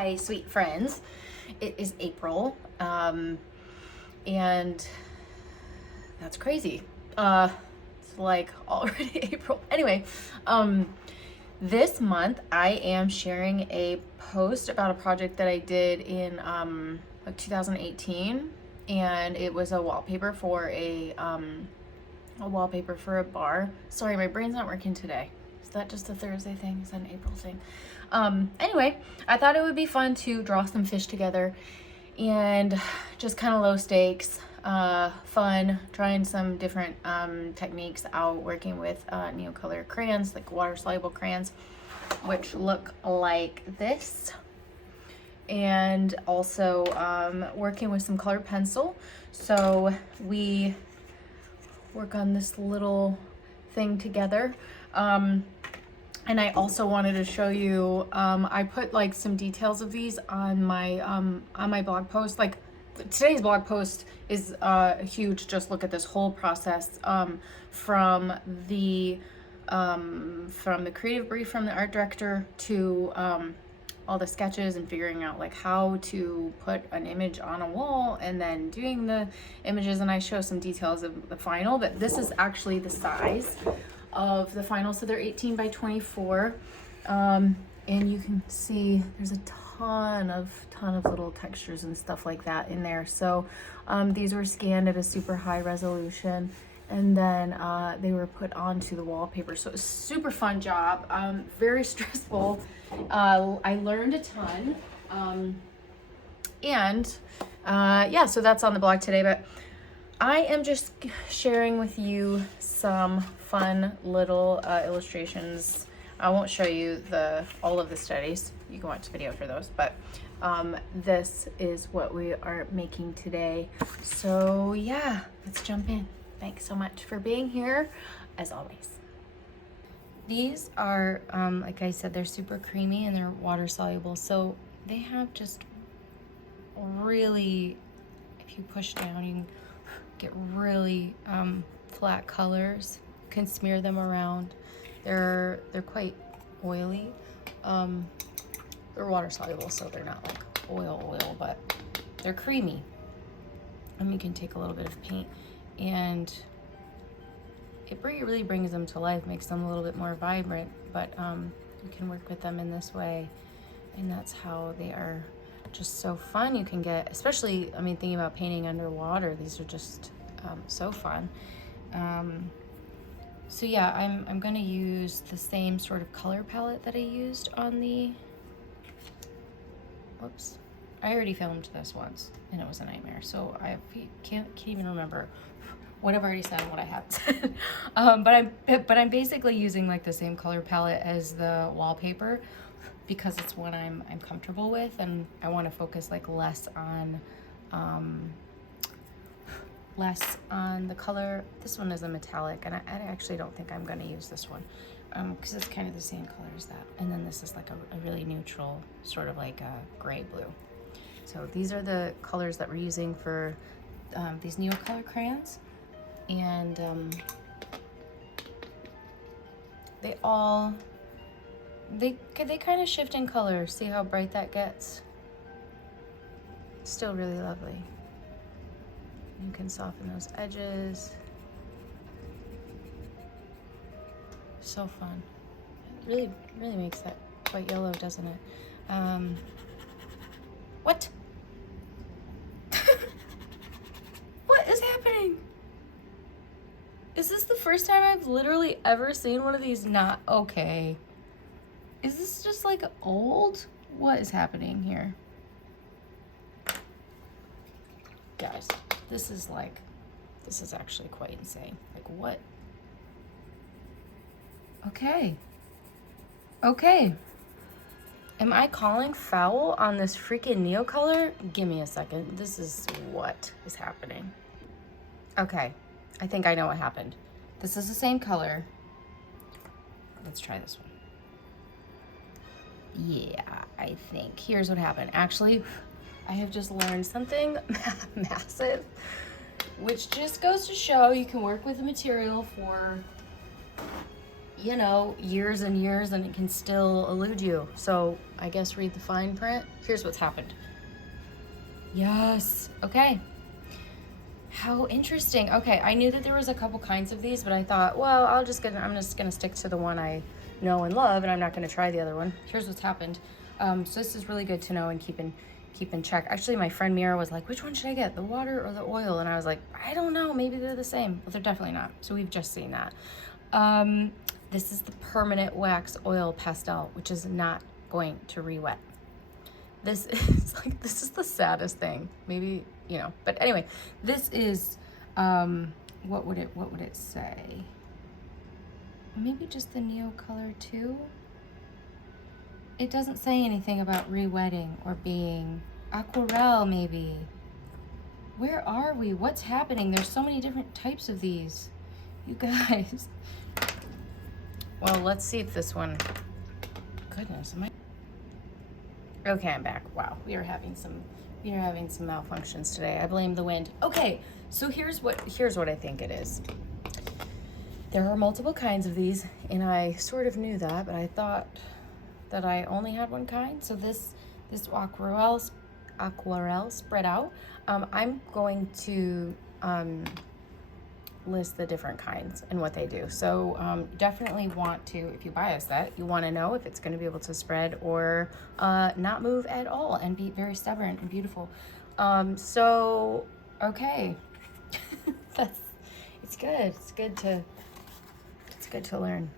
Hi, sweet friends. It is April, and that's crazy. It's like already April. Anyway, this month I am sharing a post about a project that I did in like 2018, and it was a wallpaper for a wallpaper for a bar. Sorry, my brain's not working today. Is that just a Thursday thing? Is that an April thing? Anyway, I thought it would be fun to draw some fish together and just kind of low stakes, fun, trying some different techniques out, working with Neocolor crayons, like water soluble crayons, which look like this. And also working with some colored pencil. So we work on this little thing together. And I also wanted to show you, I put like some details of these on my blog post. Like today's blog post is huge. Just look at this whole process from the creative brief from the art director to all the sketches and figuring out like how to put an image on a wall and then doing the images. And I show some details of the final, but this is actually the size of the final. So they're 18 by 24. And you can see there's a ton of little textures and stuff like that in there. So these were scanned at a super high resolution, and then they were put onto the wallpaper. So it's a super fun job, very stressful. I learned a ton. Yeah, so that's on the blog today, but I am just sharing with you some fun little illustrations. I won't show you all of the studies. You can watch the video for those, but this is what we are making today. So yeah, let's jump in. Thanks so much for being here, as always. These are, like I said, they're super creamy and they're water soluble. So they have just really, if you push down, you can get really flat colors. You can smear them around. They're quite oily. They're water soluble, so they're not like oil, but they're creamy. And you can take a little bit of paint and it really brings them to life, makes them a little bit more vibrant, but you can work with them in this way, and that's how they are just so fun. You can get, especially, I mean, thinking about painting underwater, these are just so fun. So yeah, I'm gonna use the same sort of color palette that I used on the, whoops, I already filmed this once and it was a nightmare, so I can't even remember what I've already said and what I haven't said. But I'm basically using like the same color palette as the wallpaper because it's what I'm comfortable with, and I want to focus like less on the color. This one is a metallic, and I actually don't think I'm going to use this one because it's kind of the same color as that. And then this is like a really neutral, sort of like a gray blue. So these are the colors that we're using for these Neocolor crayons. And they kind of shift in color. See how bright that gets? Still really lovely. You can soften those edges. So fun. It really makes that quite yellow, doesn't it? What? What is happening? Is this the first time I've literally ever seen one of these not okay? Is this just like old? What is happening here? Guys, this is actually quite insane. Like what? Okay. Am I calling foul on this freaking Neocolor? Give me a second. This is what is happening. Okay. I think I know what happened. This is the same color. Let's try this one. Yeah, I think. Here's what happened. Actually, I have just learned something massive, which just goes to show you can work with the material for you know, years and years and it can still elude you. So I guess read the fine print. Here's what's happened. Yes. Okay. How interesting. Okay, I knew that there was a couple kinds of these, but I thought, well, I'm just gonna stick to the one I know and love, and I'm not gonna try the other one. Here's what's happened. So this is really good to know and keep in check. Actually, my friend Mira was like, which one should I get, the water or the oil? And I was like, I don't know, maybe they're the same. But they're definitely not. So we've just seen that. This is the permanent wax oil pastel, which is not going to re-wet. This is like, this is the saddest thing. Maybe, you know, but anyway, this is, what would it say? Maybe just the Neo Color 2. It doesn't say anything about re-wetting or being aquarelle, maybe. Where are we? What's happening? There's so many different types of these, you guys. Well, let's see if this one, goodness, am I? Okay, I'm back. Wow, we are having some malfunctions today. I blame the wind. Okay, so here's what I think it is. There are multiple kinds of these, and I sort of knew that, but I thought that I only had one kind. So this aquarelle spread out. I'm going to list the different kinds and what they do. So definitely want to, if you buy a set, you want to know if it's going to be able to spread or not move at all and be very stubborn and beautiful. So okay, it's good to learn.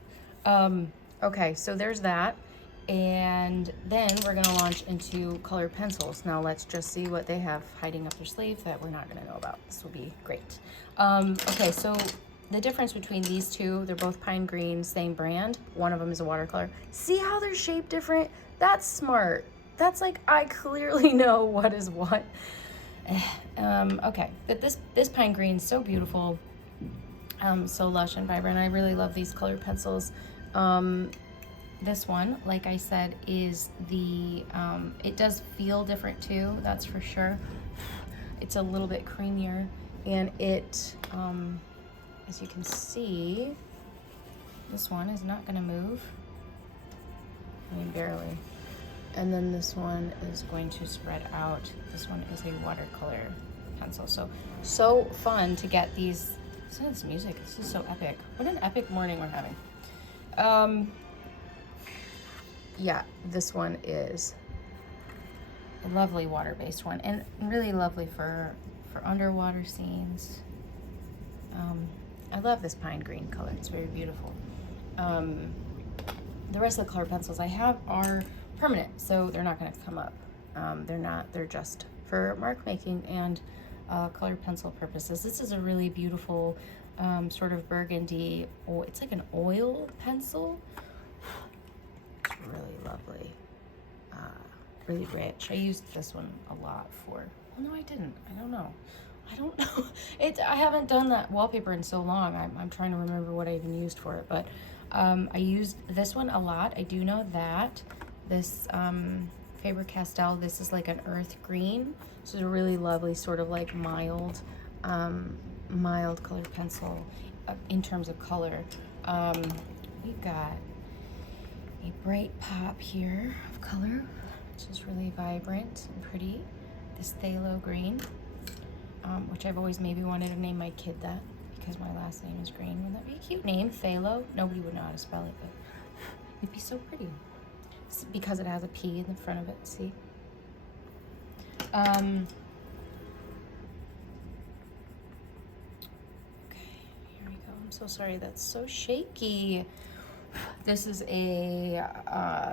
Okay, so there's that. And then we're gonna launch into colored pencils. Now let's just see what they have hiding up their sleeve that we're not gonna know about. This will be great. Okay, so the difference between these two, they're both pine green, same brand. One of them is a watercolor. See how they're shaped different? That's smart. That's like, I clearly know what is what. Okay, but this pine green is so beautiful, so lush and vibrant. I really love these colored pencils. This one, like I said, is the, it does feel different too, that's for sure. It's a little bit creamier, and it, as you can see, this one is not gonna move. I mean, barely. And then this one is going to spread out. This one is a watercolor pencil. So fun to get these. Listen to this music, this is so epic. What an epic morning we're having. Yeah, this one is a lovely water-based one, and really lovely for underwater scenes. I love this pine green color, it's very beautiful. The rest of the color pencils I have are permanent, so they're not going to come up. They're just for mark making and colored pencil purposes. This is a really beautiful sort of burgundy, it's like an oil pencil. Really lovely, really rich. I used this one a lot for, well, no, I didn't. I don't know. I haven't done that wallpaper in so long. I'm trying to remember what I even used for it, but I used this one a lot. I do know that this Faber-Castell, this is like an earth green. This is a really lovely sort of like mild colored pencil in terms of color. We've got a bright pop here of color, which is really vibrant and pretty. This phthalo green, which I've always maybe wanted to name my kid that because my last name is Green. Wouldn't that be a cute name? Phthalo? Nobody would know how to spell it, but it'd be so pretty. It's because it has a P in the front of it, see? Okay, here we go. I'm so sorry, that's so shaky. This is a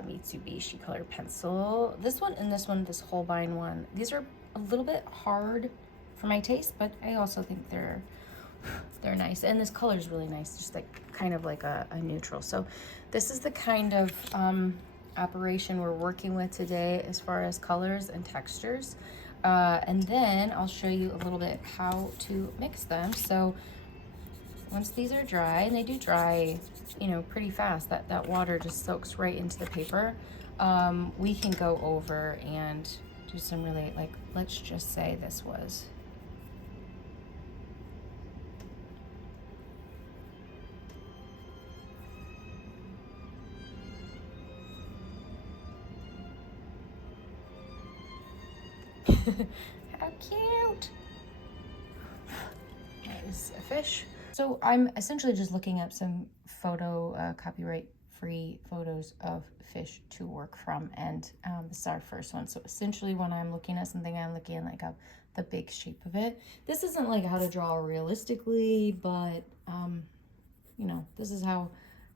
Mitsubishi colored pencil. This one and this one, this Holbein one. These are a little bit hard for my taste, but I also think they're nice. And this color is really nice, just like kind of like a neutral. So this is the kind of operation we're working with today as far as colors and textures. And then I'll show you a little bit how to mix them. So once these are dry, and they do dry, you know, pretty fast, that water just soaks right into the paper, we can go over and do some really, like, let's just say this was How cute. That is a fish. So I'm essentially just looking up some photo, copyright-free photos of fish to work from, and this is our first one. So essentially when I'm looking at something, I'm looking like the big shape of it. This isn't like how to draw realistically, but you know, this is how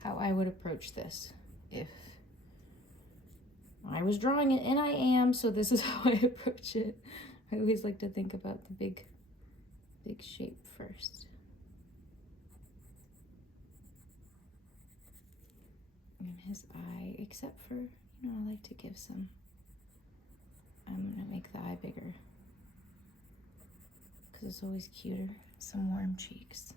I would approach this if I was drawing it, and I am, so this is how I approach it. I always like to think about the big shape first. And his eye, except for, you know, I like to give some, I'm gonna make the eye bigger because it's always cuter. Some warm cheeks.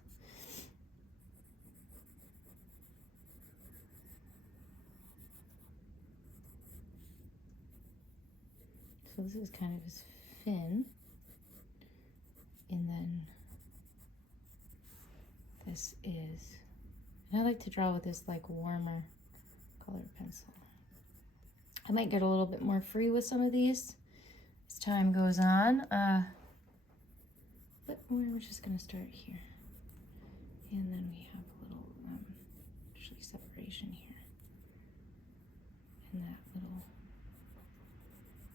So this is kind of his fin. And then this is, and I like to draw with this like warmer colored pencil. I might get a little bit more free with some of these as time goes on. But we're just gonna start here. And then we have a little actually separation here. And that little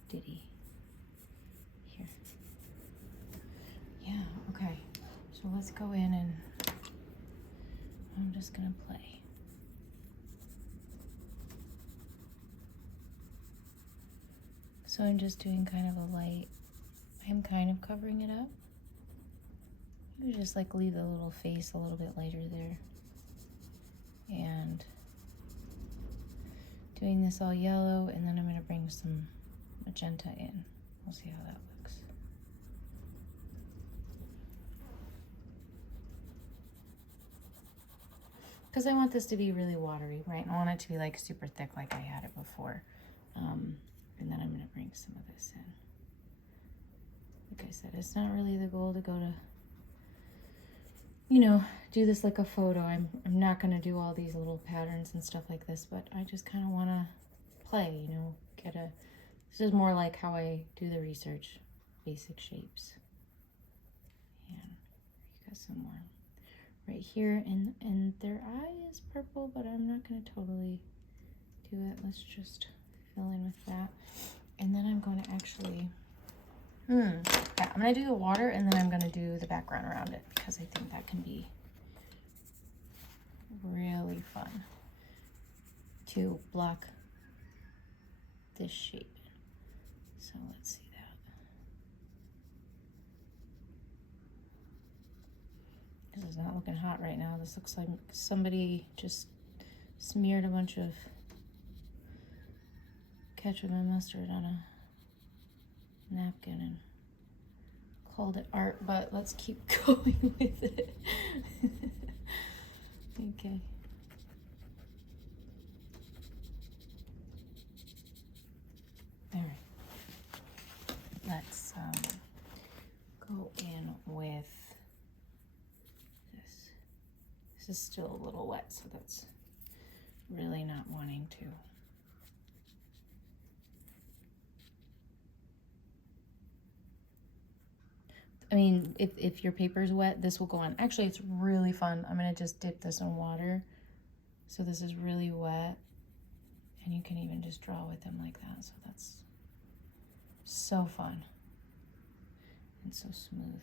ditty here. Yeah, okay. So let's go in and I'm just gonna play. So I'm just doing kind of a light, I'm kind of covering it up. You just like leave the little face a little bit lighter there. And doing this all yellow, and then I'm gonna bring some magenta in. We'll see how that looks. Because I want this to be really watery, right? I want it to be like super thick like I had it before. And then I'm gonna bring some of this in. Like I said, it's not really the goal to go to, you know, do this like a photo. I'm not gonna do all these little patterns and stuff like this, but I just kind of want to play, you know, this is more like how I do the research, basic shapes. And you got some more right here, and their eye is purple, but I'm not gonna totally do it. Let's just fill in with that. And then I'm going to actually, yeah, I'm gonna do the water, and then I'm gonna do the background around it, because I think that can be really fun to block this shape. So let's see that. This is not looking hot right now. This looks like somebody just smeared a bunch of ketchup and mustard on a napkin and called it art, but let's keep going with it. Okay. All right. Let's go in with this. This is still a little wet, so that's really not wanting to. I mean, if your paper's wet, this will go on. Actually, it's really fun. I'm gonna just dip this in water. So this is really wet, and you can even just draw with them like that. So that's so fun and so smooth.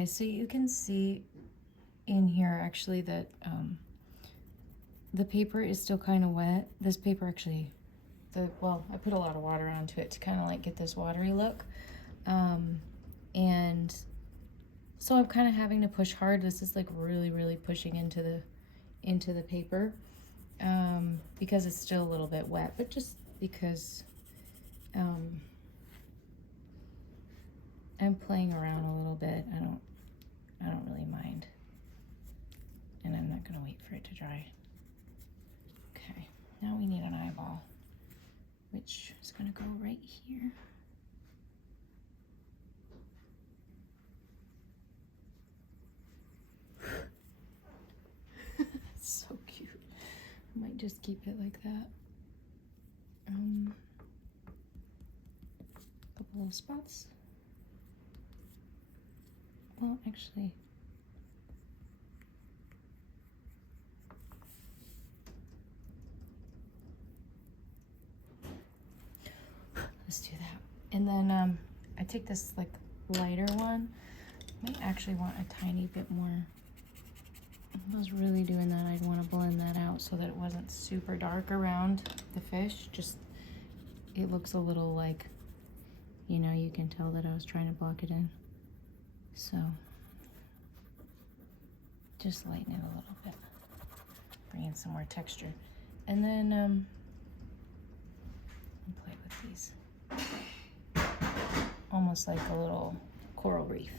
Okay, so you can see in here actually that the paper is still kind of wet. This paper actually, well, I put a lot of water onto it to kind of like get this watery look. And so I'm kind of having to push hard. This is like really, really pushing into the paper because it's still a little bit wet, but just because I'm playing around a little bit. I don't really mind. And I'm not gonna wait for it to dry. Okay, now we need an eyeball, which is gonna go right here. It's so cute. I might just keep it like that. Couple of spots. Well, actually, let's do that. And then I take this like lighter one. I might actually want a tiny bit more. If I was really doing that, I'd want to blend that out so that it wasn't super dark around the fish. Just, it looks a little like, you know, you can tell that I was trying to block it in. So, just lighten it a little bit. Bring in some more texture. And then, play with these. Almost like a little coral reef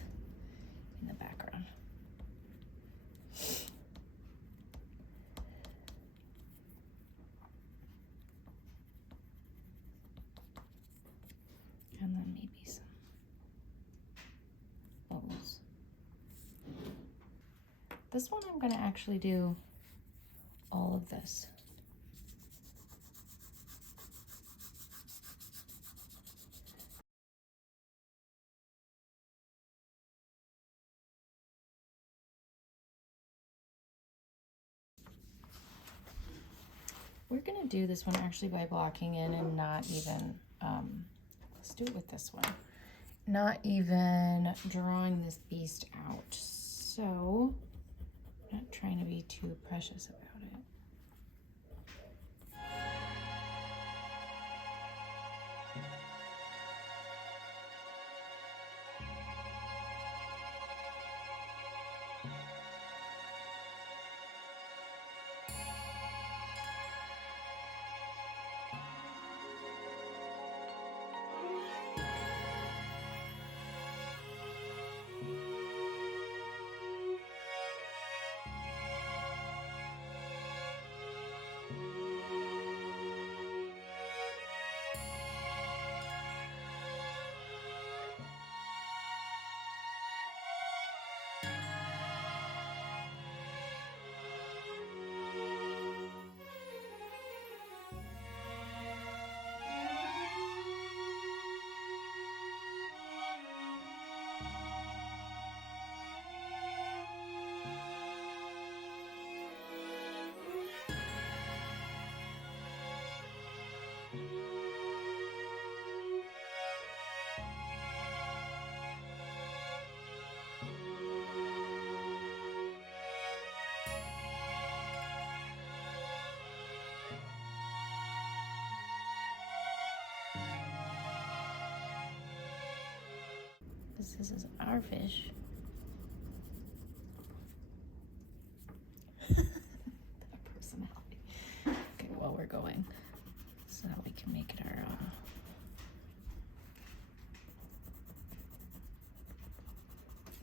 in the background. And then maybe some bubbles. This one I'm gonna actually do all of this. We're gonna do this one actually by blocking in and not even, let's do it with this one. Not even drawing this beast out. So, I'm not trying to be too precious about it. This is our fish. That personality. Okay, well, we're going so that we can make it our own.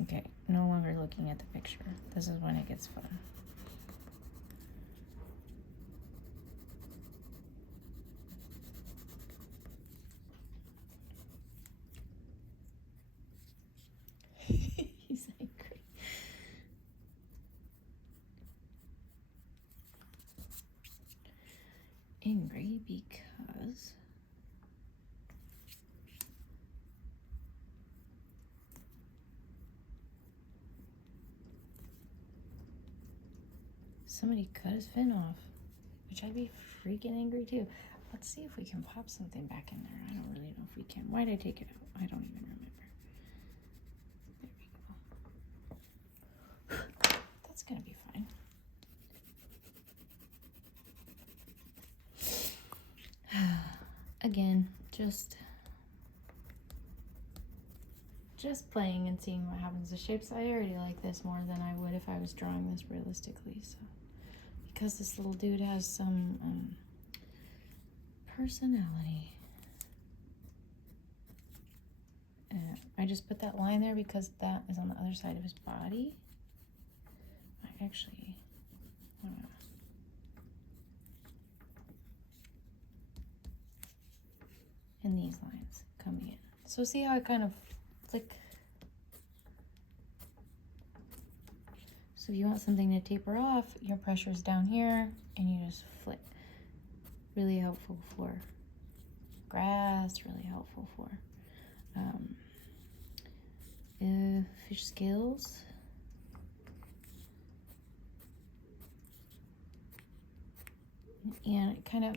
Okay, no longer looking at the picture. This is when it gets fun. He's angry. Angry because somebody cut his fin off, which I'd be freaking angry too. Let's see if we can pop something back in there. I don't really know if we can. Why'd I take it out? I don't even remember. There we go. again, just playing and seeing what happens. The shapes, I already like this more than I would if I was drawing this realistically. So, because this little dude has some personality. I just put that line there because that is on the other side of his body. I actually want to... And these lines coming in. So see how I kind of flick? So if you want something to taper off, your pressure's down here and you just flick. Really helpful for grass, really helpful for fish scales. And it kind of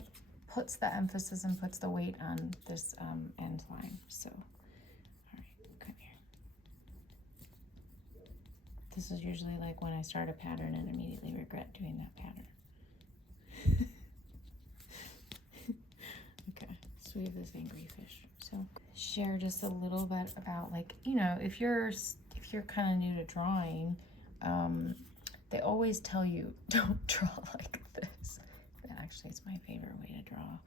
puts the emphasis and puts the weight on this end line. So, all right, come here. This is usually like when I start a pattern and immediately regret doing that pattern. Okay, so we have this angry fish. So share just a little bit about, like, you know, if you're kind of new to drawing, they always tell you don't draw like this. Actually, it's my favorite way to draw.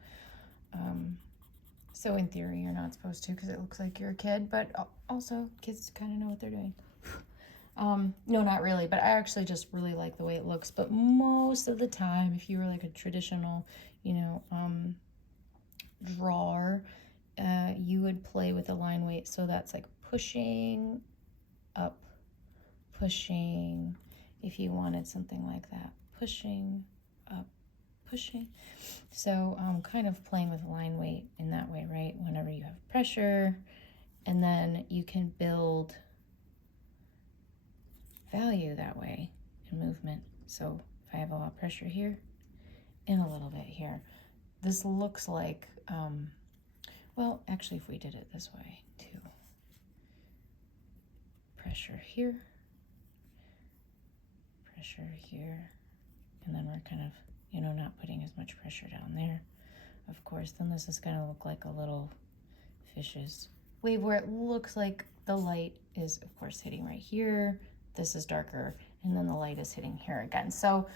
So in theory, you're not supposed to because it looks like you're a kid, but also kids kind of know what they're doing. No, not really, but I actually just really like the way it looks. But most of the time, if you were like a traditional, you know, drawer, you would play with the line weight. So that's like pushing up, pushing, if you wanted something like that, pushing up, pushing. So kind of playing with line weight in that way, right? Whenever you have pressure, and then you can build value that way in movement. So if I have a lot of pressure here and a little bit here, this looks like, well, actually, if we did it this way too, pressure here, pressure here, and then we're kind of, you know, not putting as much pressure down there. Of course, then this is going to look like a little fish's wave where it looks like the light is, of course, hitting right here. This is darker, and then the light is hitting here again. So,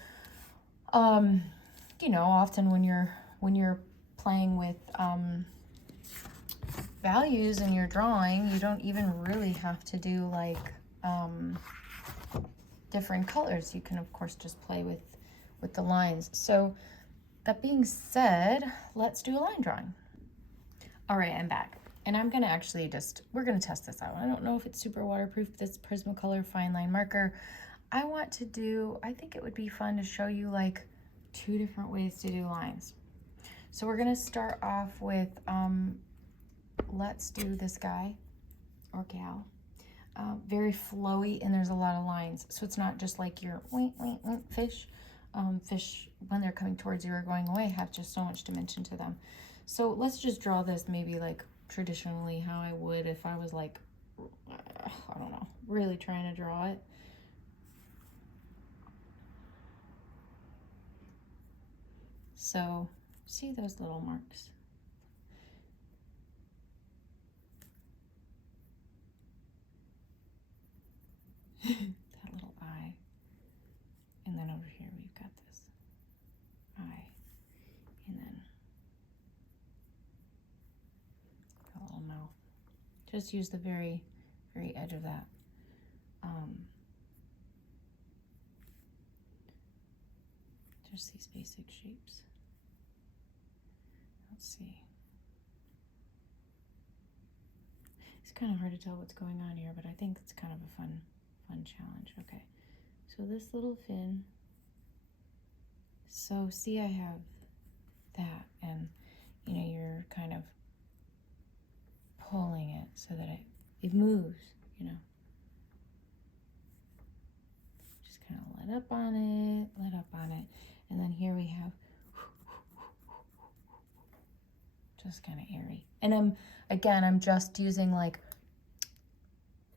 you know, often when you're playing with values in your drawing, you don't even really have to do like different colors. You can, of course, just play with the lines. So that being said, let's do a line drawing. All right, I'm back. And I'm gonna actually we're gonna test this out. I don't know if it's super waterproof, this Prismacolor fine line marker. I think it would be fun to show you like 2 different ways to do lines. So we're gonna start off with, let's do this guy or gal. Very flowy, and there's a lot of lines. So it's not just like your fish. Fish, when they're coming towards you or going away, have just so much dimension to them. So let's just draw this maybe like traditionally how I would if I was like, I don't know, really trying to draw it. So see those little marks? That little eye. And then over here we've got this eye. And then a little mouth. Just use the very, very edge of that. Just these basic shapes. Let's see. It's kind of hard to tell what's going on here, but I think it's kind of a fun challenge. Okay, so this little fin. So see, I have that, and you know, you're kind of pulling it so that it moves, you know. Just kind of let up on it, and then here we have just kind of airy. And I'm just using like,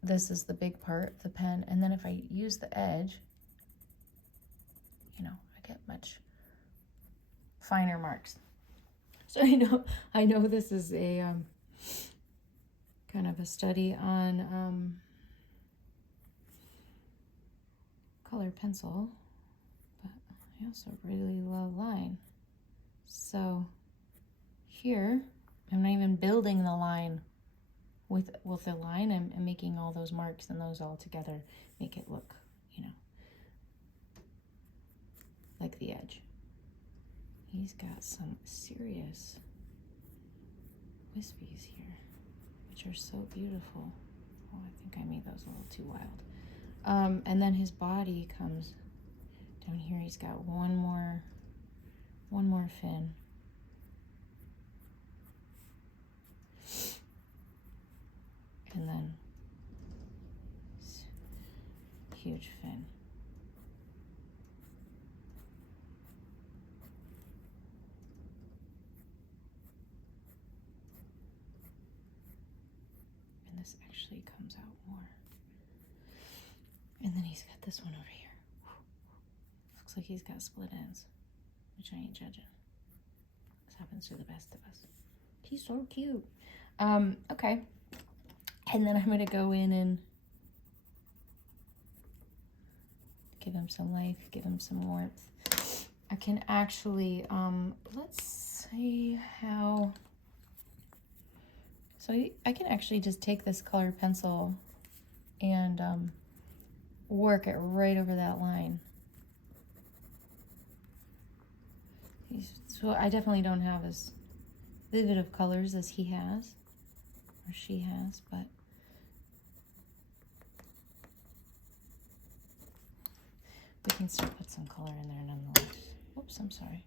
this is the big part of the pen, and then if I use the edge, you know, I get much finer marks. So I know this is a kind of a study on colored pencil, but I also really love line. So here, I'm not even building the line with the line. I'm making all those marks, and those all together make it look, like the edge. He's got some serious wispies here, which are so beautiful. Oh, I think I made those a little too wild. And then his body comes down here. He's got one more fin. And then huge fin. And this actually comes out more. And then he's got this one over here. Looks like he's got split ends, which I ain't judging. This happens to the best of us. He's so cute. Okay. And then I'm going to go in and give him some life, give him some warmth. I can actually, let's see how, so I can actually just take this colored pencil and work it right over that line. So I definitely don't have as vivid of colors as he has, or she has, but we can still put some color in there nonetheless. Oops, I'm sorry.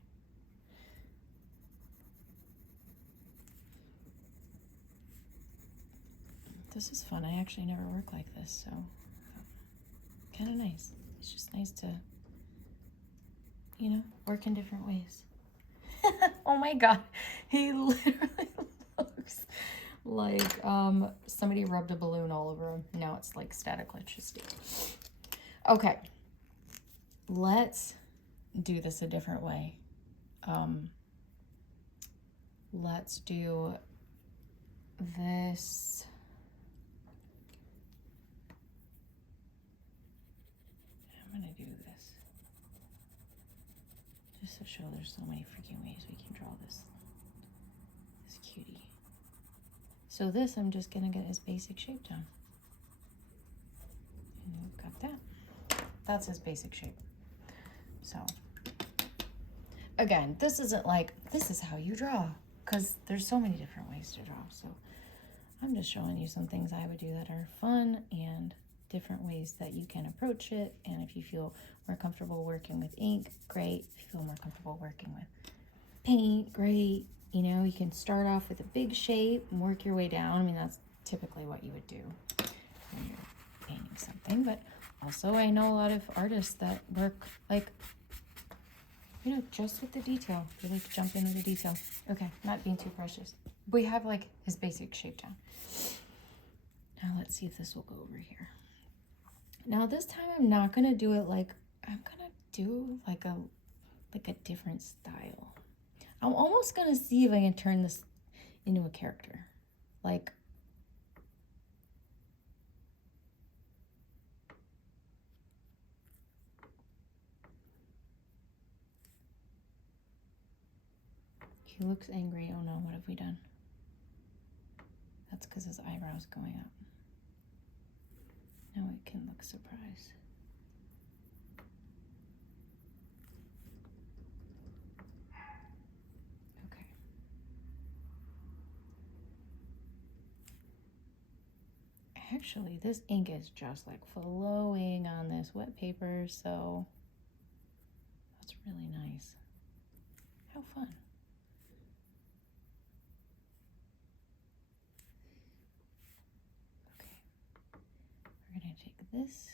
This is fun. I actually never work like this, so kind of nice. It's just nice to, work in different ways. Oh my God, he literally looks like somebody rubbed a balloon all over him. Now it's like static electricity. Okay, let's do this a different way. Let's do this. I'm gonna do this just to show there's so many freaking ways we can draw this cutie. So this, I'm just gonna get his basic shape down. And we've got that. That's his basic shape. So again, this isn't like, this is how you draw, because there's so many different ways to draw. So I'm just showing you some things I would do that are fun and different ways that you can approach it. And if you feel more comfortable working with ink, great. If you feel more comfortable working with paint, great. You can start off with a big shape and work your way down. I mean, that's typically what you would do when you're painting something. But also, I know a lot of artists that work like, just with the detail. They like to jump into the detail. Okay, not being too precious. We have like his basic shape down. Now let's see if this will go over here. Now this time I'm not gonna do it like, I'm gonna do like a different style. I'm almost gonna see if I can turn this into a character. Like, he looks angry. Oh no, what have we done? That's because his eyebrow's going up. Now it can look surprised. Okay. Actually, this ink is just like flowing on this wet paper, so that's really nice. How fun. Okay. We're gonna take this.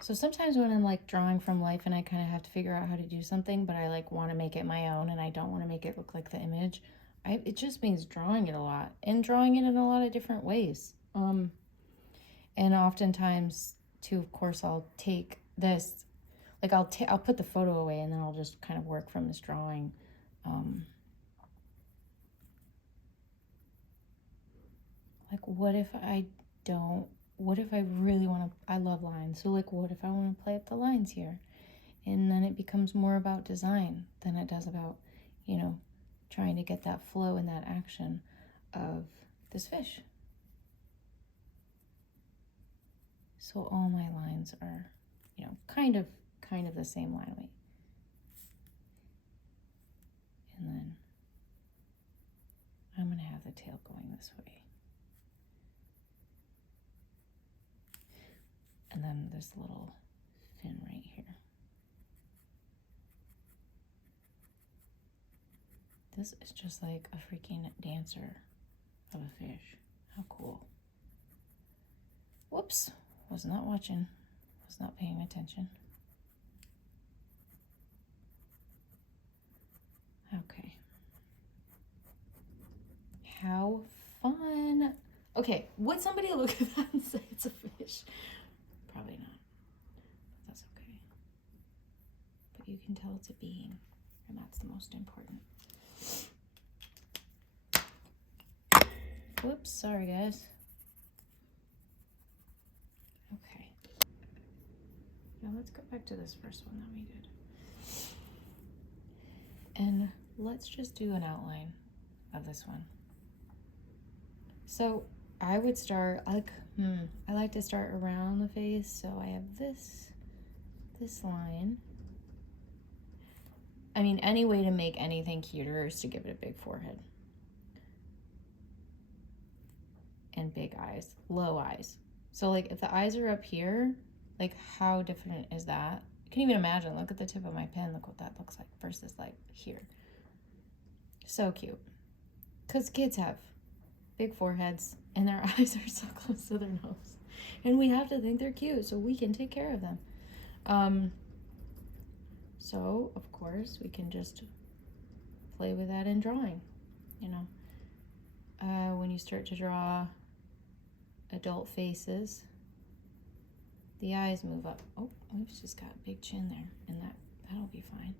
So sometimes when I'm like drawing from life and I kind of have to figure out how to do something, but I like want to make it my own and I don't want to make it look like the image, it just means drawing it a lot and drawing it in a lot of different ways. And oftentimes too, of course, I'll take this, like I'll put the photo away and then I'll just kind of work from this drawing Like, what if I really want to, I love lines. So like, what if I want to play up the lines here? And then it becomes more about design than it does about, you know, trying to get that flow and that action of this fish. So all my lines are, you know, kind of the same line weight. And then I'm going to have the tail going this way. And then this little fin right here. This is just like a freaking dancer of a fish. How cool. Whoops. Was not watching. Was not paying attention. Okay. How fun. Okay, would somebody look at that and say it's a fish? Probably not. But that's okay. But you can tell it's a being, and that's the most important. Whoops, sorry guys. Okay. Now let's go back to this first one that we did. And let's just do an outline of this one. So I would start like, I like to start around the face. So I have this line. I mean, any way to make anything cuter is to give it a big forehead. And big eyes, low eyes. So like if the eyes are up here, like how different is that? You can even imagine, look at the tip of my pen, look what that looks like versus like here. So cute. Because kids have big foreheads and their eyes are so close to their nose. And we have to think they're cute so we can take care of them. So of course we can just play with that in drawing, you know. When you start to draw adult faces, the eyes move up. Oh, we've just got a big chin there, and that'll be fine.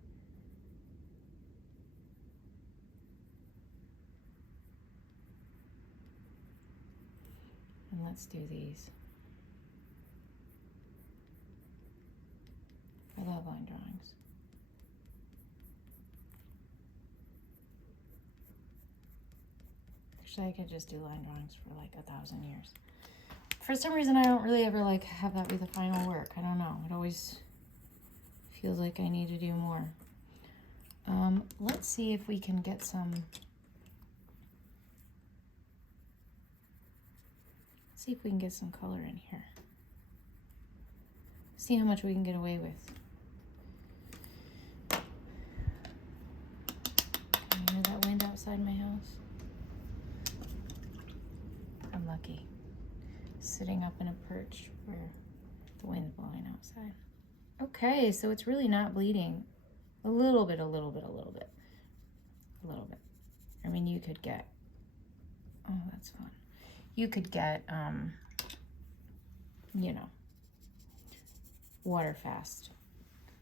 And let's do these. I love line drawings. Actually, I could just do line drawings for like 1,000 years. For some reason, I don't really ever like have that be the final work. I don't know. It always feels like I need to do more. Let's see if we can get some. See if we can get some color in here. See how much we can get away with. Can you hear that wind outside my house? I'm lucky. Sitting up in a perch where the wind's blowing outside. Okay, so it's really not bleeding. A little bit. I mean, you could get, oh, that's fun. You could get, you know, water fast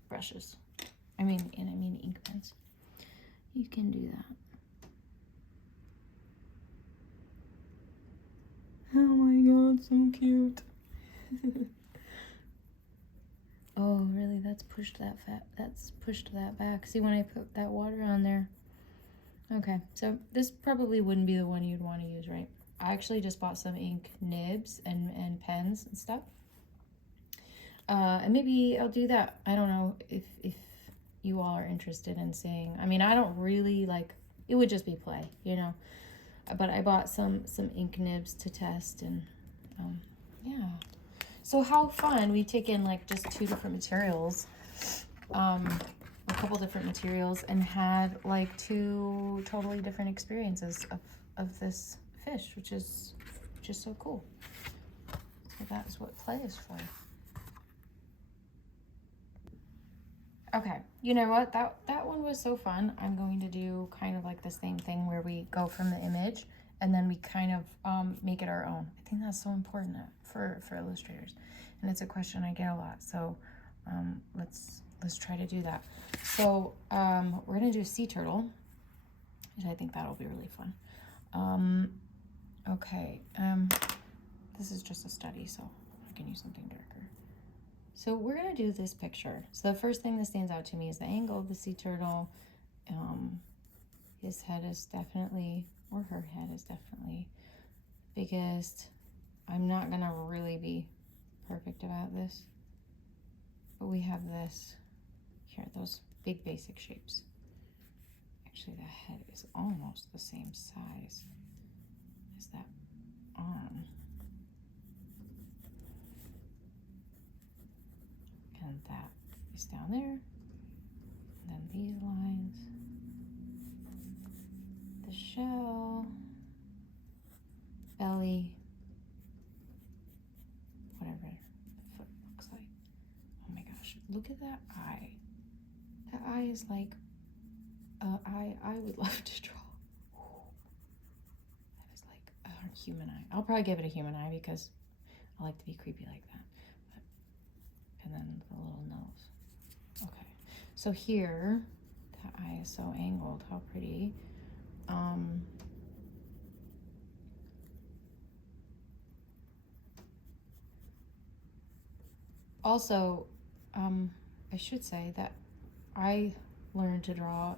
brushes. I mean ink pens. You can do that. Oh my god, so cute. Oh, really? That's pushed that back. See, when I put that water on there. Okay, so this probably wouldn't be the one you'd want to use, right? I actually just bought some ink nibs and pens and stuff. And maybe I'll do that. I don't know if you all are interested in seeing. I mean, I don't really like, it would just be play, you know. But I bought some ink nibs to test, and yeah. So how fun. We've taken like just 2 different materials, a couple different materials, and had like 2 totally different experiences of this fish, which is just so cool. So that's what play is for. Okay, you know what? That one was so fun. I'm going to do kind of like the same thing where we go from the image and then we kind of make it our own. I think that's so important for illustrators, and it's a question I get a lot. So let's try to do that. So we're gonna do sea turtle, which I think that'll be really fun. Okay, this is just a study, so I can use something darker. So we're gonna do this picture. So the first thing that stands out to me is the angle of the sea turtle. His head is definitely, or her head is definitely biggest. I'm not gonna really be perfect about this, but we have this here, those big basic shapes. Actually, the head is almost the same size as that arm. And that is down there. And then these lines. The shell, belly, whatever the foot looks like. Oh my gosh, look at that eye. That eye is like I would love to draw. That is like a human eye. I'll probably give it a human eye because I like to be creepy like that. But, and then the little nose. Okay, so here, that eye is so angled. How pretty. Also, I should say that I learned to draw,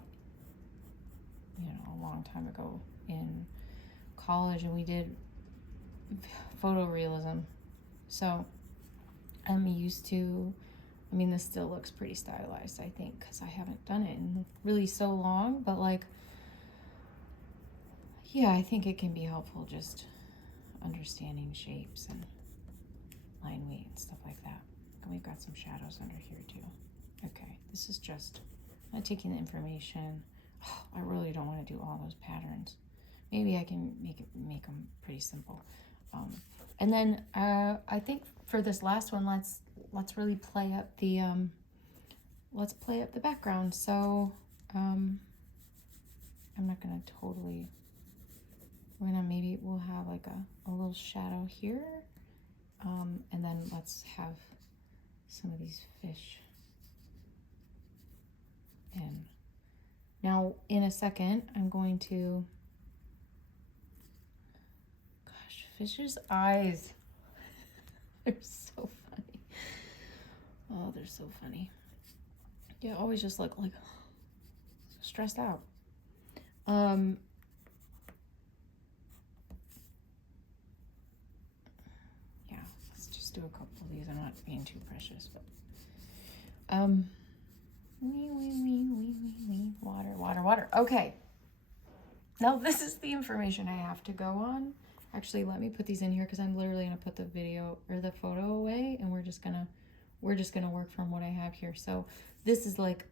you know, a long time ago in college, and we did photorealism. So I'm used to, I mean, this still looks pretty stylized, I think, because I haven't done it in really so long, but like, yeah, I think it can be helpful just understanding shapes and line weight and stuff like that. And we've got some shadows under here too. Okay, this is just, I'm taking the information. Oh, I really don't want to do all those patterns. Maybe I can make them pretty simple. And then I think for this last one, let's really play up the background. So I'm not gonna totally. Maybe we'll have like a little shadow here, and then let's have some of these fish in. Now, in a second, I'm going to, gosh, fish's eyes. They're so funny. Oh, they're so funny. Yeah, always just look like stressed out. Yeah, let's just do a couple of these. I'm not being too precious, but water. Okay. Now this is the information I have to go on. Actually, let me put these in here because I'm literally gonna put the video or the photo away, and we're just gonna work from what I have here. So this is like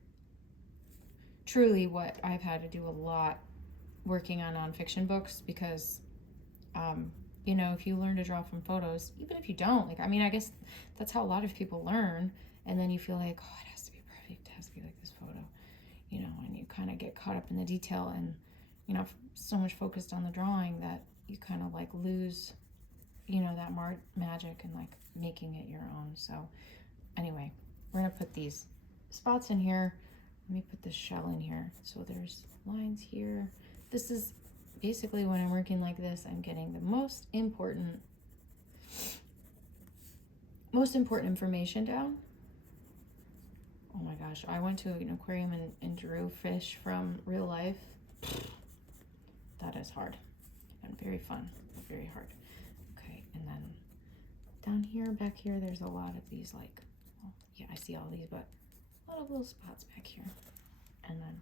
truly what I've had to do a lot working on nonfiction books, because you know, if you learn to draw from photos, even if you don't, like, I mean, I guess that's how a lot of people learn, and then you feel like, oh, it has to be perfect, it has to be like this photo, you know, and you kind of get caught up in the detail and, you know, so much focused on the drawing that you kind of like lose, you know, that magic and like making it your own. So anyway, we're gonna put these spots in here. Let me put this shell in here. So there's lines here. This is basically when I'm working like this, I'm getting the most important information down. Oh my gosh, I went to an aquarium and drew fish from real life. That is hard and very fun, but very hard. Okay, and then down here, back here, there's a lot of these, like, well, yeah, I see all these, but a lot of little spots back here. And then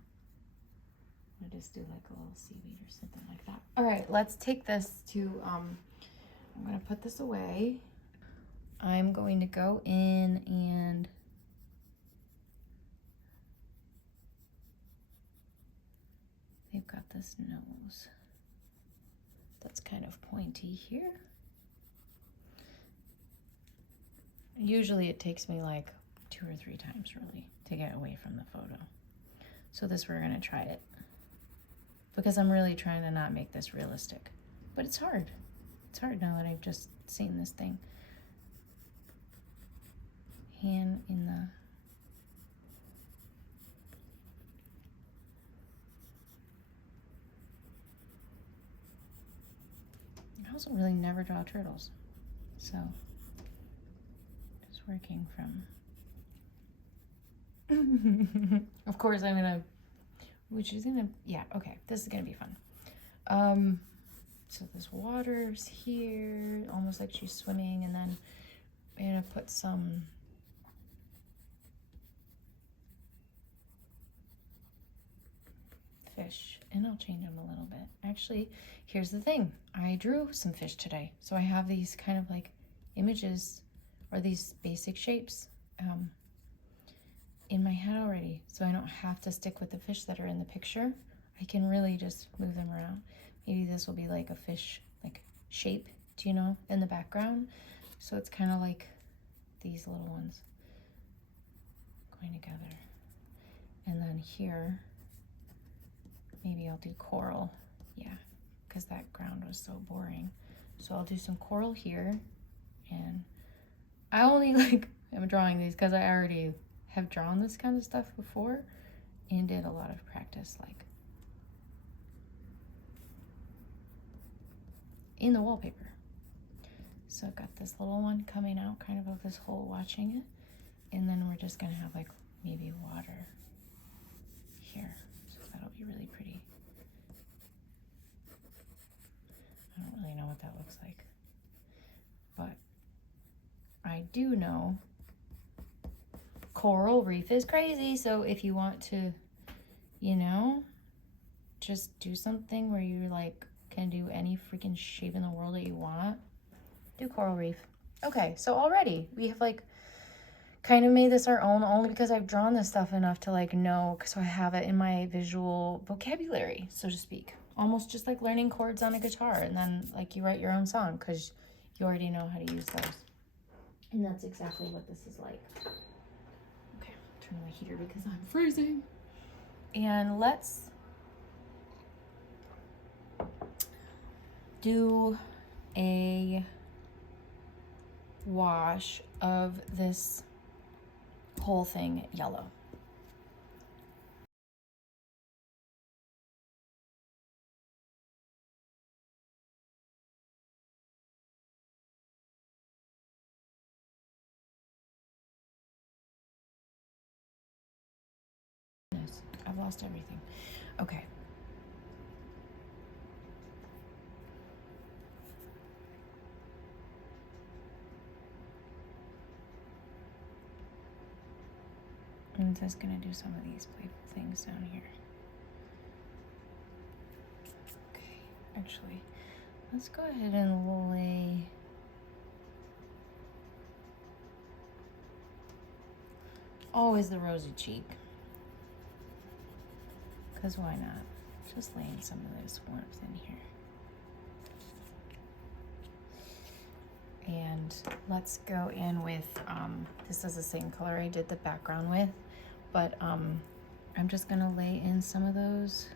I'm gonna just do like a little seaweed or something like that. All right, let's take this to, I'm gonna put this away. I'm going to go in and they've got this nose that's kind of pointy here. Usually it takes me like 2 or 3 times really to get away from the photo. So this, we're gonna try it because I'm really trying to not make this realistic, but it's hard. It's hard now that I've just seen this thing. Hand in the, also really never draw turtles. So just working from of course I'm gonna, yeah, okay, this is gonna be fun. So this water's here, almost like she's swimming, and then I'm gonna put some fish, and I'll change them a little bit. Actually, here's the thing. I drew some fish today, so I have these kind of like images or these basic shapes in my head already, so I don't have to stick with the fish that are in the picture. I can really just move them around. Maybe this will be like a fish like shape, do you know, in the background. So it's kind of like these little ones going together. And then here, maybe I'll do coral. Yeah, because that ground was so boring. So I'll do some coral here. And I only I'm drawing these because I already have drawn this kind of stuff before and did a lot of practice in the wallpaper. So I've got this little one coming out kind of this hole watching it. And then we're just gonna have like maybe water here. So that'll be really pretty. I don't really know what that looks like, but I do know coral reef is crazy. So if you want to, you know, just do something where you like can do any freaking shape in the world that you want, do coral reef. Okay, so already we have like kind of made this our own, only because I've drawn this stuff enough to like know, so I have it in my visual vocabulary, so to speak. Almost just like learning chords on a guitar, and then like you write your own song because you already know how to use those. And that's exactly what this is like. Okay, turn on the heater because I'm freezing. And let's do a wash of this whole thing yellow. I've lost everything. Okay. I'm just gonna do some of these playful things down here. Okay, actually, let's go ahead and lay always the rosy cheek. Because why not? Just laying some of this warmth in here. And let's go in with, this is the same color I did the background with, but I'm just gonna lay in some of those.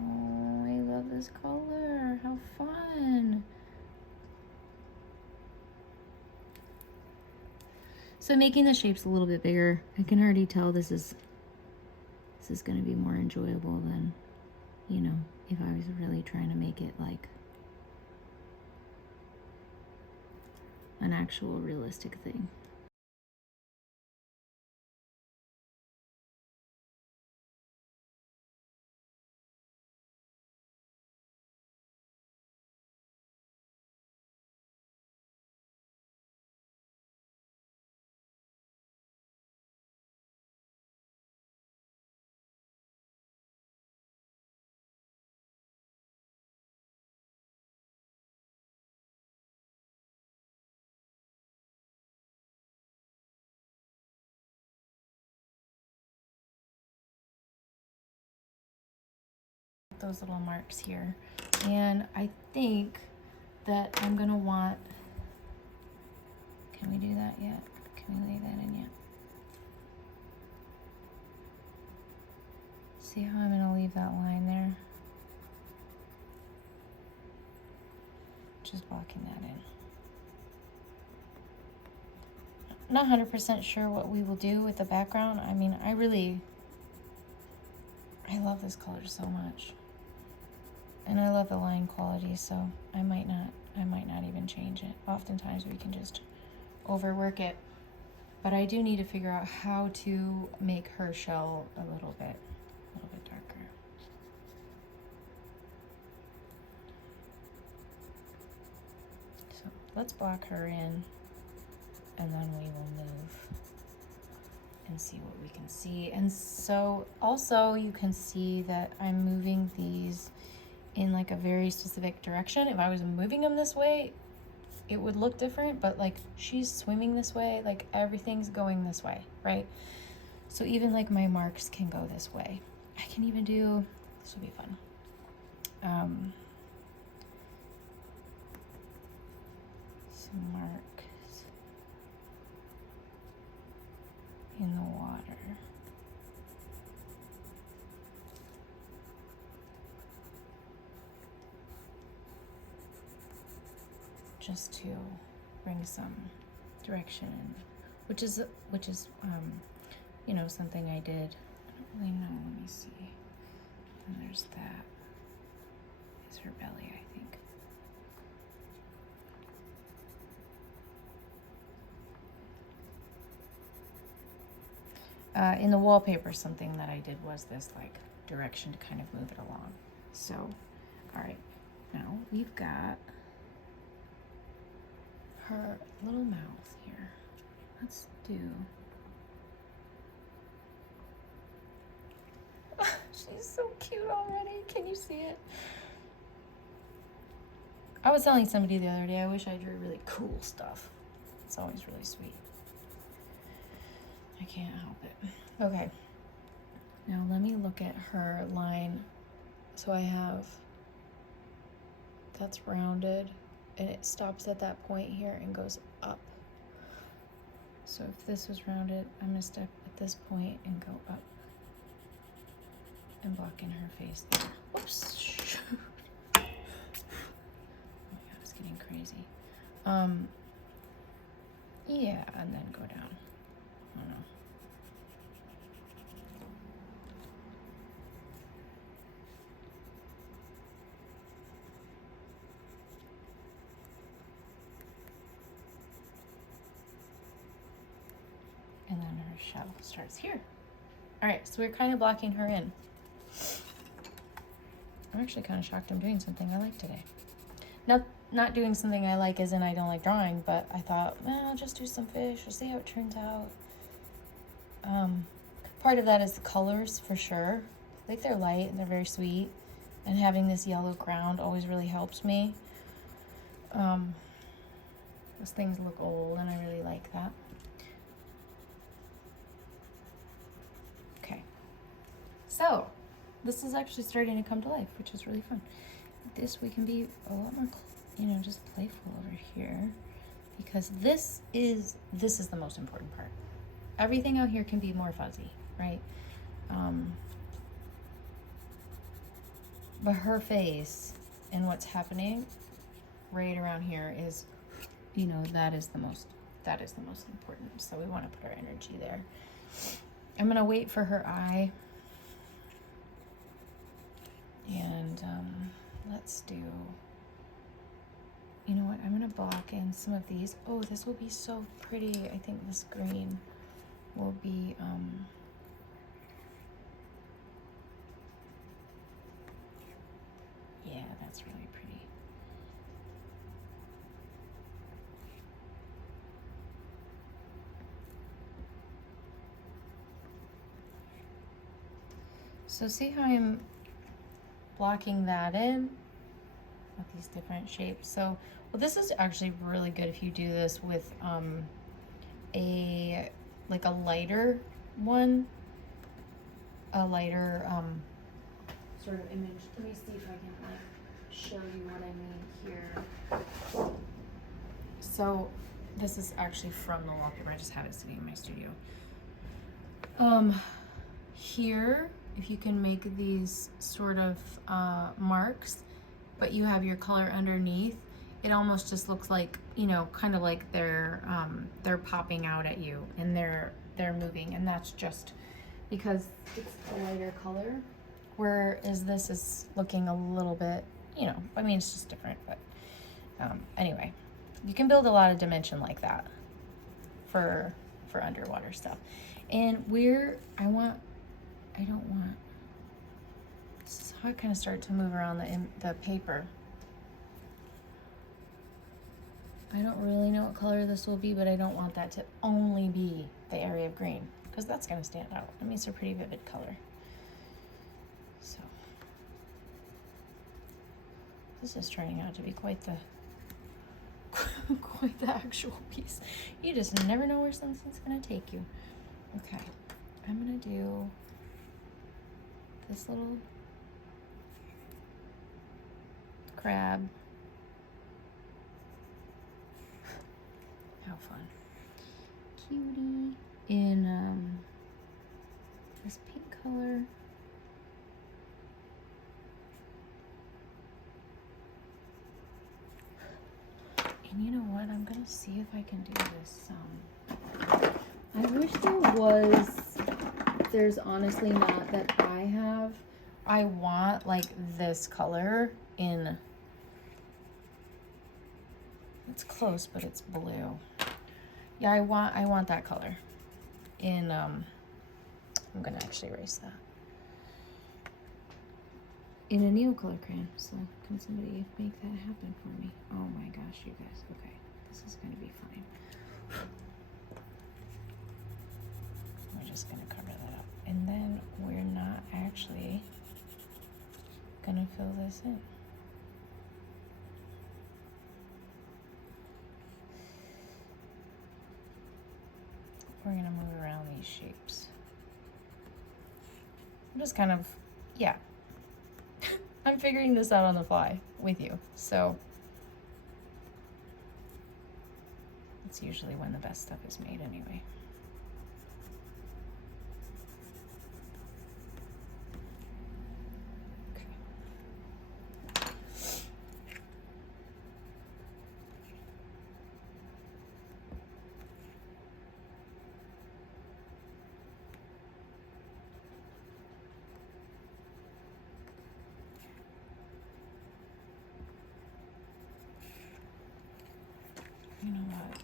Oh, I love this color, how fun. So making the shapes a little bit bigger, I can already tell this is gonna be more enjoyable than, you know, if I was really trying to make it like an actual realistic thing. Those little marks here, and I think that I'm gonna want, can we do that yet? Can we lay that in yet? See how I'm gonna leave that line there? Just blocking that in. Not 100% sure what we will do with the background. I mean, I love this color so much. And I love the line quality, so I might not even change it. Oftentimes we can just overwork it. But I do need to figure out how to make her shell a little bit darker. So let's block her in, and then we will move and see what we can see. And so also you can see that I'm moving these in like a very specific direction. If I was moving them this way, it would look different, but like she's swimming this way, like everything's going this way, right? So even like my marks can go this way. I can even do, this will be fun. Some marks in the water. Just to bring some direction in, which is you know, something I did. I don't really know. Let me see. And there's that. It's her belly, I think. In the wallpaper, something that I did was this like direction to kind of move it along. So, all right, now we've got her little mouth here. Let's do. She's so cute already. Can you see it? I was telling somebody the other day, I wish I drew really cool stuff. It's always really sweet. I can't help it. Okay. Now let me look at her line. So I have, that's rounded, and it stops at that point here and goes up. So if this was rounded, I'm gonna step at this point and go up and block in her face there. Whoops. Oh yeah, it's getting crazy. Yeah, and then go down. Oh no. And then her shell starts here. All right, so we're kind of blocking her in. I'm actually kind of shocked I'm doing something I like today. Not doing something I like as in I don't like drawing, but I thought, well, I'll just do some fish. We'll see how it turns out. Part of that is the colors for sure. Like they're light and they're very sweet. And having this yellow ground always really helps me. Those things look old and I really like that. Okay. So this is actually starting to come to life, which is really fun. This we can be a lot more, you know, just playful over here, because this is the most important part. Everything out here can be more fuzzy, right? But her face and what's happening right around here is, you know, that is the most important. So we want to put our energy there. I'm gonna wait for her eye. And let's do, you know what, I'm gonna block in some of these. Oh, this will be so pretty. I think this green will be, yeah, that's really pretty. So see how I'm blocking that in with these different shapes. So, well, this is actually really good if you do this with a lighter one, a lighter sort of image. Let me see if I can like show you what I mean here. So this is actually from the wallpaper. I just have it sitting in my studio. Here, if you can make these sort of marks, but you have your color underneath, it almost just looks like, you know, kind of like they're popping out at you and they're moving, and that's just because it's a lighter color, whereas this is looking a little bit you know, I mean, it's just different, but anyway, you can build a lot of dimension like that for underwater stuff. And I don't want, this is how I kind of start to move around the paper. I don't really know what color this will be, but I don't want that to only be the area of green, because that's going to stand out. I mean, it's a pretty vivid color. So this is turning out to be quite the quite the actual piece. You just never know where something's going to take you. Okay, I'm going to do this little crab. How fun. Cutie in this pink color. And you know what? I'm gonna see if I can do this. I wish there's honestly not that I have. I want like this color in, it's close, but it's blue. Yeah, I want that color in, I'm gonna actually erase that. In a Neo color crayon. So can somebody make that happen for me? Oh my gosh, you guys. Okay, this is gonna be fine. We're just gonna cover that up. And then we're not actually gonna fill this in. We're gonna move around these shapes. I'm just kind of, yeah. I'm figuring this out on the fly with you. So it's usually when the best stuff is made anyway. You know what?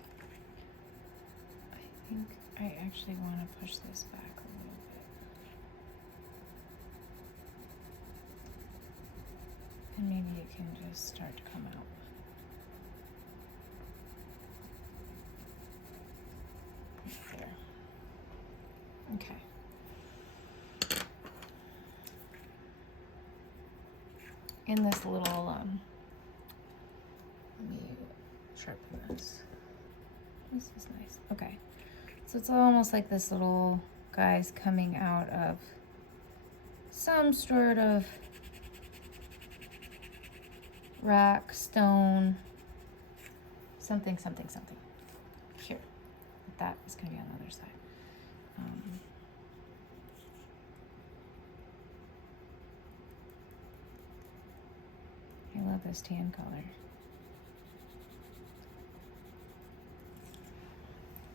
I think I actually want to push this back a little bit. And maybe it can just start to come out. Right there. Okay. In this little, let me sharpen this. This is nice. Okay. So it's almost like this little guy's coming out of some sort of rock, stone, something. Here. That is going to be on the other side. I love this tan color.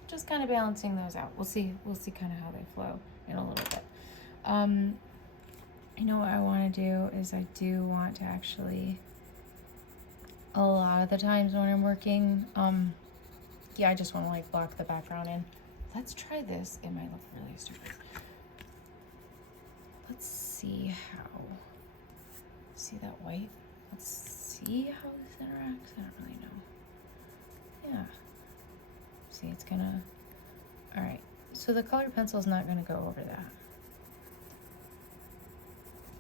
Just kind of balancing those out. We'll see kind of how they flow in a little bit. You know what I want to do is I do want to actually, a lot of the times when I'm working, yeah, I just want to like block the background in. Let's try this. It might look really stupid. Let's see how, see that white? Let's see how this interacts. I don't really know. Yeah. See, it's gonna, all right. So the colored pencil is not gonna go over that.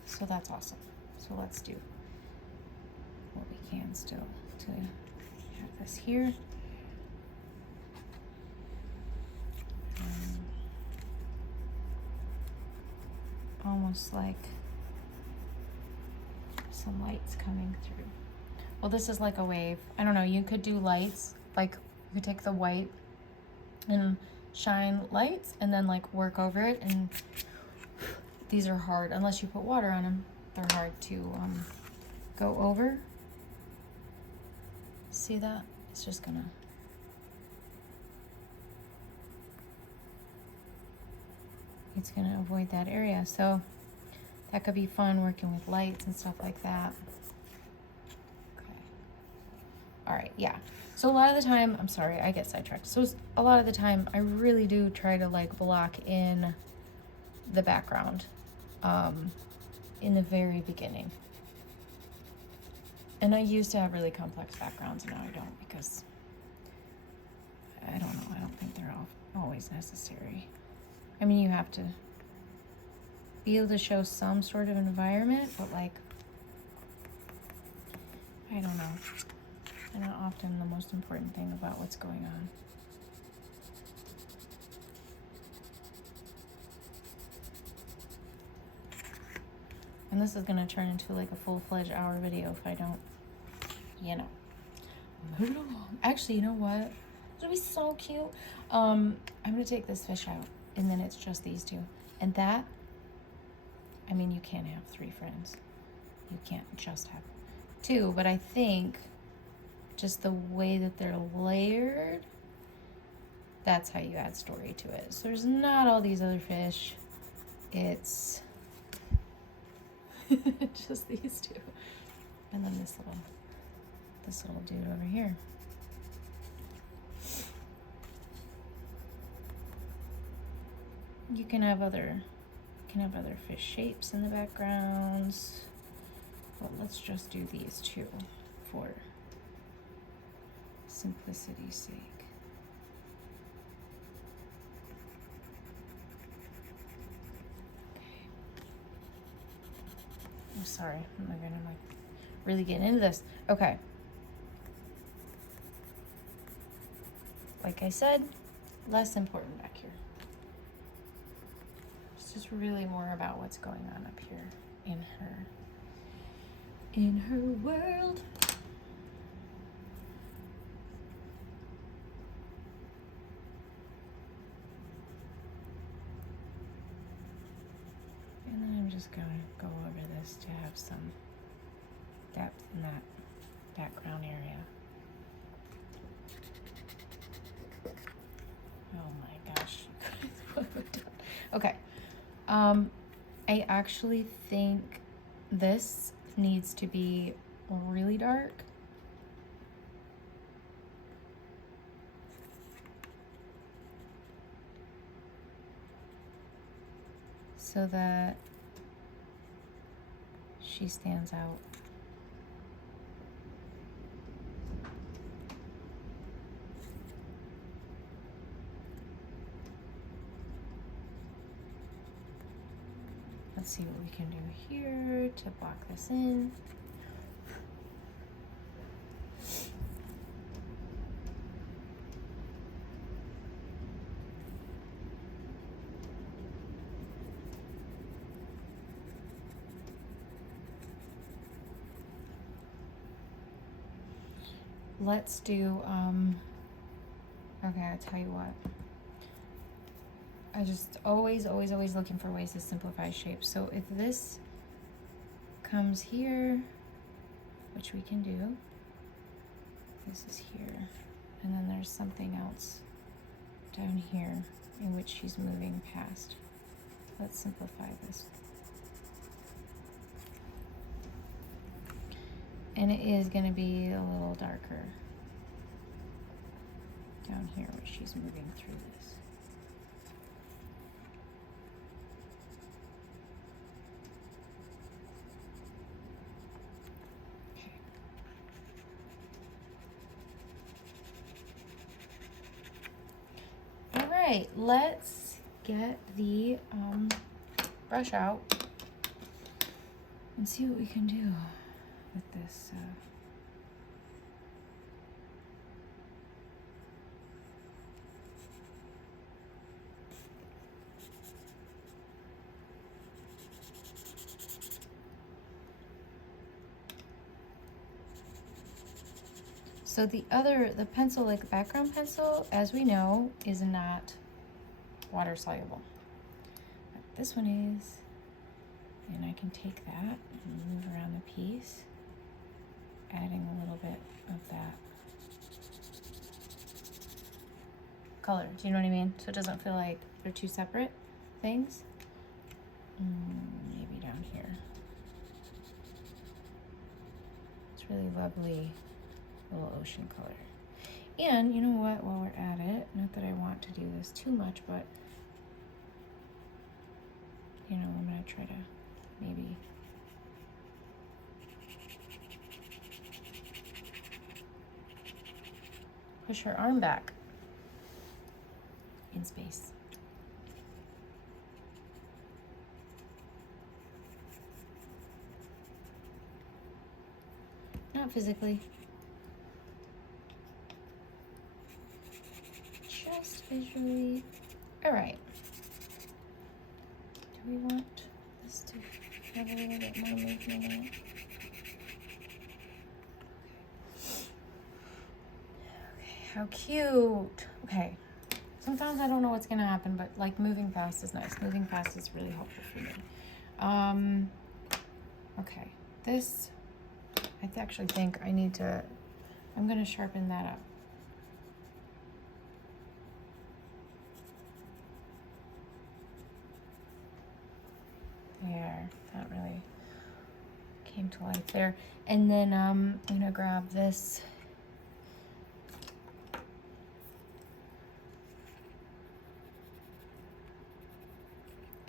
So that's awesome. So let's do what we can still to have this here. Almost like some lights coming through. Well, this is like a wave. I don't know, you could do lights, like you could take the white and shine lights and then like work over it, and these are hard unless you put water on them. They're hard to go over. See that? It's just gonna, it's gonna avoid that area. So that could be fun working with lights and stuff like that. All right, yeah. So a lot of the time, I'm sorry, I get sidetracked. So a lot of the time, I really do try to like block in the background in the very beginning. And I used to have really complex backgrounds, and now I don't, because I don't know, I don't think they're always necessary. I mean, you have to be able to show some sort of environment, but like, I don't know. They're not often the most important thing about what's going on. And this is gonna turn into like a full-fledged hour video if I don't, you know, move it along. Actually, you know what? It'll be so cute. I'm gonna take this fish out, and then it's just these two. And that, I mean, you can't have 3 friends. You can't just have 2, but I think just the way that they're layered, that's how you add story to it. So there's not all these other fish. It's just these 2. And then this little dude over here. You can have other fish shapes in the backgrounds. But let's just do these 2 for simplicity's sake. Okay. I'm sorry, I'm not gonna like really get into this. Okay. Like I said, less important back here. It's just really more about what's going on up here in her world. And then I'm just gonna go over this to have some depth in that background area. Oh my gosh. What have I done? Okay. I actually think this needs to be really dark. So that she stands out. Let's see what we can do here to block this in. Let's do, okay, I'll tell you what. I just always looking for ways to simplify shapes. So if this comes here, which we can do, this is here, and then there's something else down here in which she's moving past. Let's simplify this. And it is going to be a little darker down here where she's moving through this. Okay. All right, let's get the brush out and see what we can do with this. So the pencil, like the background pencil, as we know, is not water soluble. But this one is, and I can take that and move around the piece, adding a little bit of that color. Do you know what I mean? So it doesn't feel like they're 2 separate things. Maybe down here. It's really lovely a little ocean color. And you know what, while we're at it, not that I want to do this too much, but you know, I'm gonna try to maybe push her arm back in space. Not physically. Just visually. All right. Do we want this to have a little bit more movement in it? Okay, how cute. Okay. Sometimes I don't know what's gonna happen, but like moving fast is nice. Moving fast is really helpful for me. Okay. This, I actually think I need to, I'm gonna sharpen that up. There, that really came to life there. And then I'm gonna grab this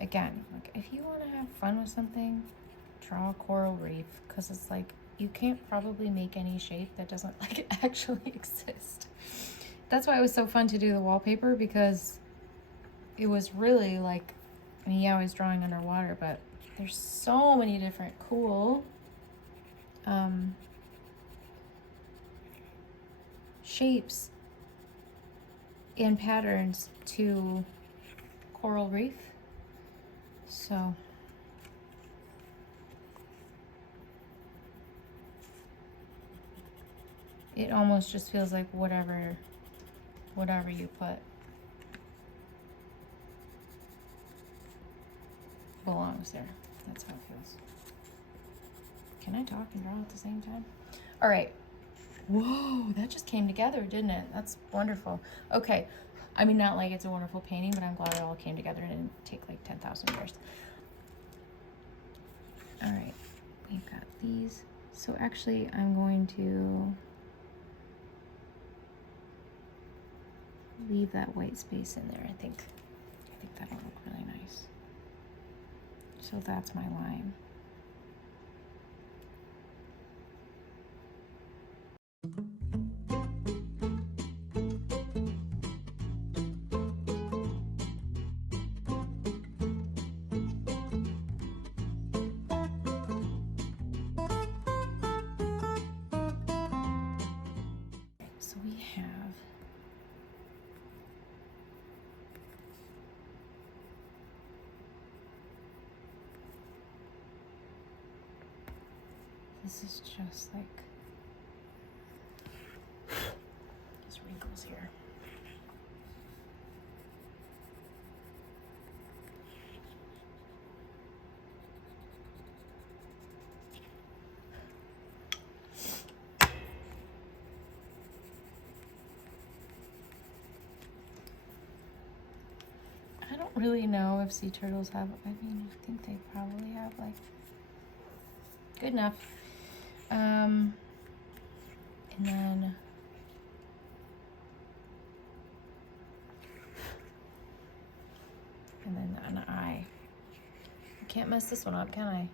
again. Like, if you want to have fun with something, draw a coral reef, because it's like you can't probably make any shape that doesn't like actually exist. That's why it was so fun to do the wallpaper, because it was really like, I mean, yeah, I was drawing underwater, but there's so many different cool shapes and patterns to coral reef. So it almost just feels like whatever you put belongs there. That's how it feels. Can I talk and draw at the same time? All right. Whoa, that just came together, didn't it? That's wonderful. Okay. I mean, not like it's a wonderful painting, but I'm glad it all came together and it didn't take like 10,000 years. All right. We've got these. So actually, I'm going to leave that white space in there. I think that'll look really nice. So that's my line. So we have this is just like these wrinkles here. I don't really know if sea turtles have, I mean, I think they probably have like, good enough. And then an eye. I can't mess this one up, can I?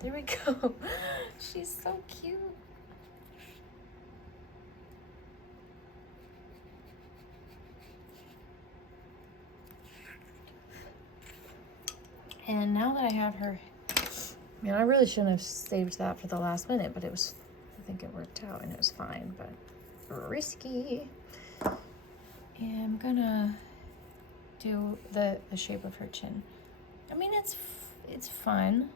There we go. She's so cute. And now that I have her, man, I really shouldn't have saved that for the last minute, but it was, I think it worked out and it was fine, but risky. And I'm gonna do the shape of her chin. I mean, it's fun.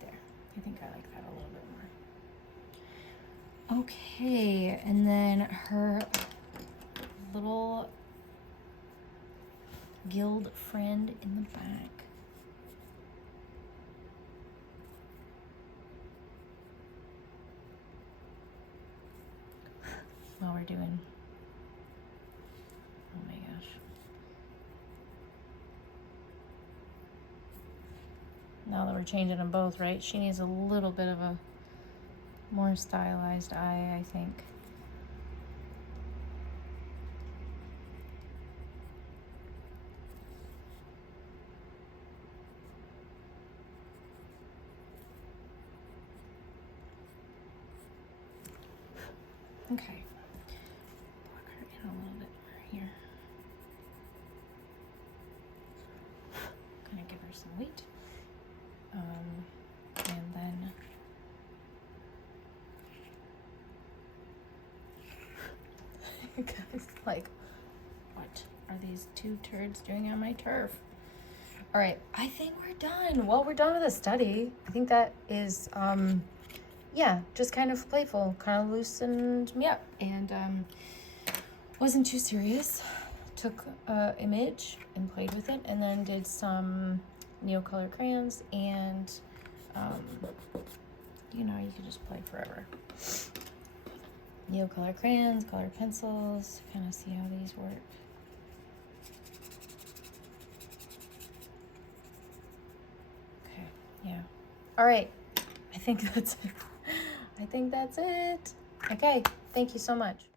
There, I think I like that a little bit more. Okay, and then her little guild friend in the back. we're doing. Oh my gosh. Now that we're changing them both, right? She needs a little bit of a more stylized eye, I think. Okay. Block her in a little bit more here. Gonna give her some weight. And then you guys, like, what are these two turds doing on my turf? All right, I think we're done. Well, we're done with the study. I think that is, yeah, just kind of playful, kind of loosened me up, and wasn't too serious. Took an image and played with it, and then did some Neocolor crayons, and you know, you can just play forever. Neocolor crayons, colored pencils, kind of see how these work. Okay, yeah. All right, I think that's it. I think that's it. Okay, thank you so much.